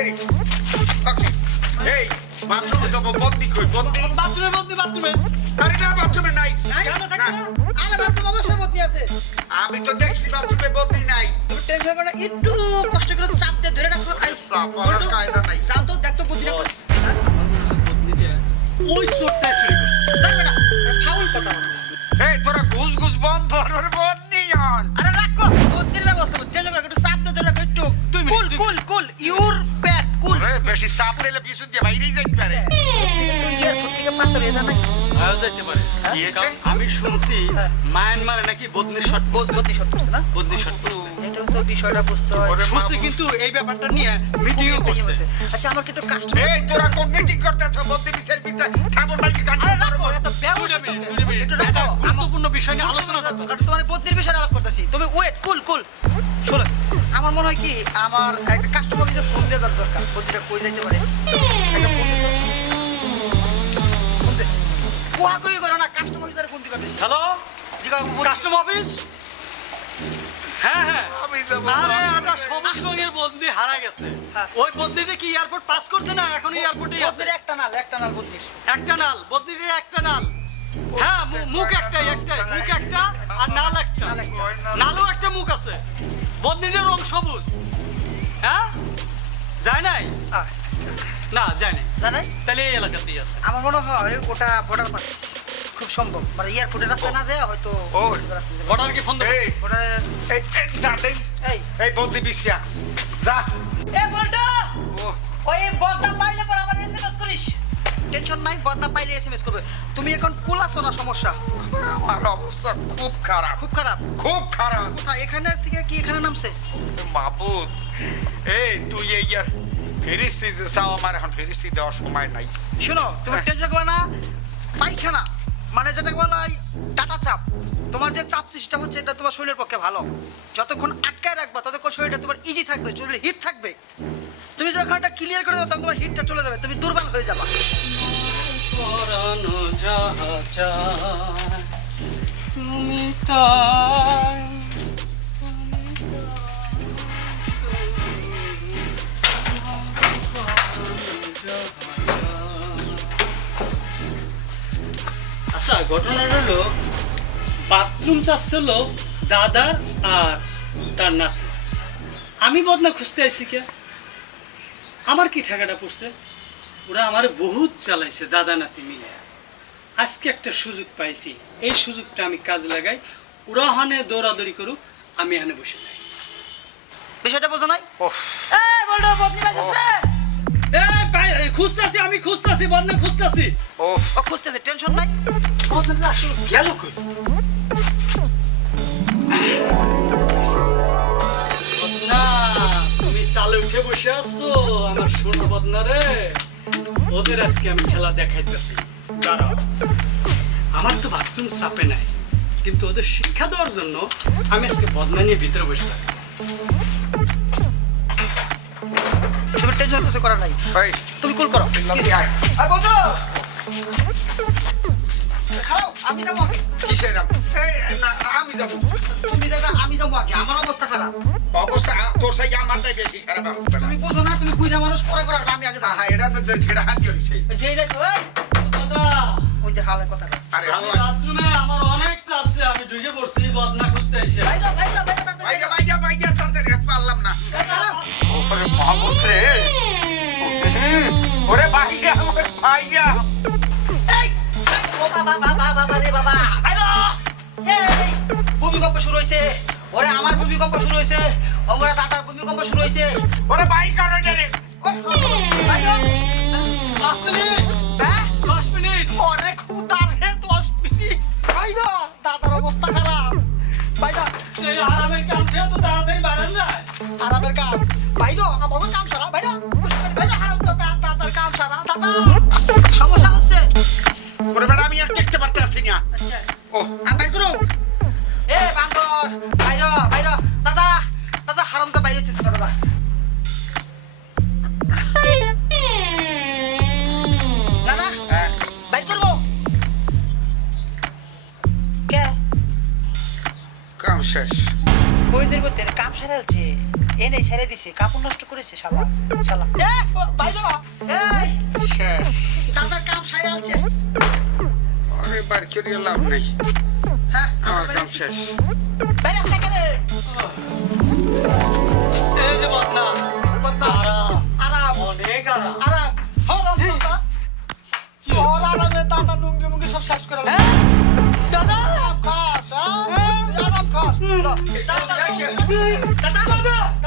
এই ওকে এই বাথরুমে তো বন্দি কই বন্দি। বাথরুমে বন্দি বাথরুমে। আরে না বাথরুমে নাই। কেন থাকবে না? আরে বাথরুম অবশ্যই ভর্তি আছে। আমি তো দেখছি বাথরুমে বন্দি নাই। তুমি টেনশন করো না, একটু কষ্ট করে চাপ দিয়ে ধরে রাখো আই সাপারের কায়দা নাই। যাও তো দেখতো বুদ্ধিটা করিস ওই চোরটাই চুরি করছে? তাই বেটা ফাউল কথা। এই তোরা ঘুষ ঘুষ বন্ধ কর চাপ দিলে বিশুদ্ধ দিয়ে বাইরেই যাইতে পারে। আমি শুনছি মায়ানমারে নাকি শট করছে। শট করছে না? বদনি শট করছে। এটা তো বিষয়টা বুঝতে হয়। শুনছি কিন্তু এই ব্যাপারটা নিয়ে মিটিংও করছে। আচ্ছা আমার কাস্টমার এই তোরা কোন মিটিং ভিতরে ঠাকুর মাইকে কান গুরুত্বপূর্ণ বিষয় নিয়ে আলোচনা করতেছি। তোমার বিষয়ে আলাপ করতেছি। তুমি ওয়েট কুল কুল শোনো। আমার মনে হয় কি আমার একটা কাস্টমার কাছে ফোন দেওয়ার দরকার পত্নীটা কই যাইতে পারে একটা ফোন দিতে ফোন দে। কোয়া কই করো না কাস্টমার কাছে ফোন দিবা হ্যালো জিগা কাস্টম অফিস হ্যাঁ হ্যাঁ। আমি আরে একটা সবুজ রঙের বন্দি হারা গেছে। হ্যাঁ। ওই বন্দিটা কি এয়ারপোর্ট পাস করছে না এখন এয়ারপোর্টেই আছে? একটা নাল একটা নাল একটা নাল একটা নাল। হ্যাঁ মুখ একটাই একটাই। মুখ একটা আর নাল একটা। নাল একটা। নালও একটা মুখ আছে। বদ্রির রং সবুজ। হ্যাঁ? যায় নাই? না যায় নাই। জানাই তাহলে এই এলাকাতেই আছে। আমার মনে হয় ওটা বর্ডার পাশে খুব সম্ভব। মানে এয়ারপোর্টের রাস্তা না দেয়া হয়তো যাবে। বর্ডারকে ফোন দেবো? এই। এই এই, যা দেই। এই। এই বন্দি বিশ্বা যা। এ বলটা! ও। ওই বদনা পাইলে টেনশন নাই বদনা পাইলে এসএমএস করবে। তুমি এখন কুল আছো না সমস্যা? আমার অবস্থা খুব খারাপ। খুব খারাপ? খুব খারাপ। কোথায়? এখানে থেকে কি এখানে নামছে? মাবুদ এই তুই এই আর ফেরিস্তি যে চাও আমার এখন ফেরিস্তি দেওয়ার সময় নাই। শোনো তুমি হ্যাঁ। টেনশন করবে না পায়খানা মানে যেটা বলা হয় টাটা চাপ। তোমার যে চাপ সৃষ্টি হচ্ছে এটা তোমার শরীরের পক্ষে ভালো। যতক্ষণ আটকায় রাখবা ততক্ষণ শরীরটা তোমার ইজি থাকবে শরীরে হিট থাকবে। তুমি ক্লিয়ার করে তখন তোমার হিটটা চলে যাবে। তুমি দুর্বল হয়ে যাবা। পরানো যাহা চায়, তুমি আচ্ছা ঘটনাটা হলো বাথরুম চাপছিল দাদার আর তার নাতি। আমি বদনা খুঁজতে আইছি কে? আমার কি ঠেকাটা পড়ছে? ওরা আমার বহুত চালাইছে দাদা নাতি মিলে আজকে একটা সুযোগ পাইছি। এই সুযোগটা আমি কাজ লাগাই ওরা হানে দৌড়াদৌড়ি করুক আমি এখানে বসে যাই বিষয়টা বোঝো নাই? খুঁজতেছি আমি খুঁজতেছি বদনা খুঁজতেছি। ও ও খুঁজতেছে টেনশন নাই। আসলে গেল কই? চালে বসে আছো আমার সোনা বদনা রে। ওদের আজকে আমি খেলা দেখাইতেছি। দাঁড়াও। আমার তো বাথরুম চাপে নাই কিন্তু ওদের শিক্ষা দেওয়ার জন্য আমি আজকে বদনা নিয়ে ভিতরে বসে থাকি তুমি টেনশন কিছু করার নাই? তুমি কুল করো। লম্বি আমি যাব আগে। কিসের আম? এই না আমি যাব। তুমি যাবে আমি যাব আগে। আমার অবস্থা খারাপ। অবস্থা তোর সেই আমার তাই বেশি। খারাপ তুমি বুঝো না তুমি কুইনা মানুষ পরে করার আমি আগে আহা, এটার মধ্যে হাত দিয়েছে যে যাই তো ওই যে হালের কথা আরে আমি আল্লাহ আমার অনেক চাপছে আমি ঢুকে পড়ছি বদনা খুঁজতে এসে। ভাই ভাই পারলাম না। ওরে রে এই, বাবা ভূমিকম্প শুরু হইছে ওরে আমার ভূমিকম্প শুরু হইছে ওমরা দাদার ভূমিকম্প শুরু হইছে ওরে বাই মিনিট হ্যাঁ দশ মিনিট ওরে খুদার মিনিট আইরো দাদার অবস্থা খারাপ বাইরা এই আরামের কাম। খেয়ে তো তাড়াতাড়ি কাম আমাকে কাম সারা বাইরা হারাম। দাদা কাম সারালছে এনে ছেড়ে দিছে কাপড় নষ্ট করেছে শালা শালা। এ বাইরে এই। দাদার কাম সারালছে আরে বার করিয়ে লাভ নেই হ্যাঁ আমার কাম শেষ। বাইরে সেকেন্ডে দাদা দাদা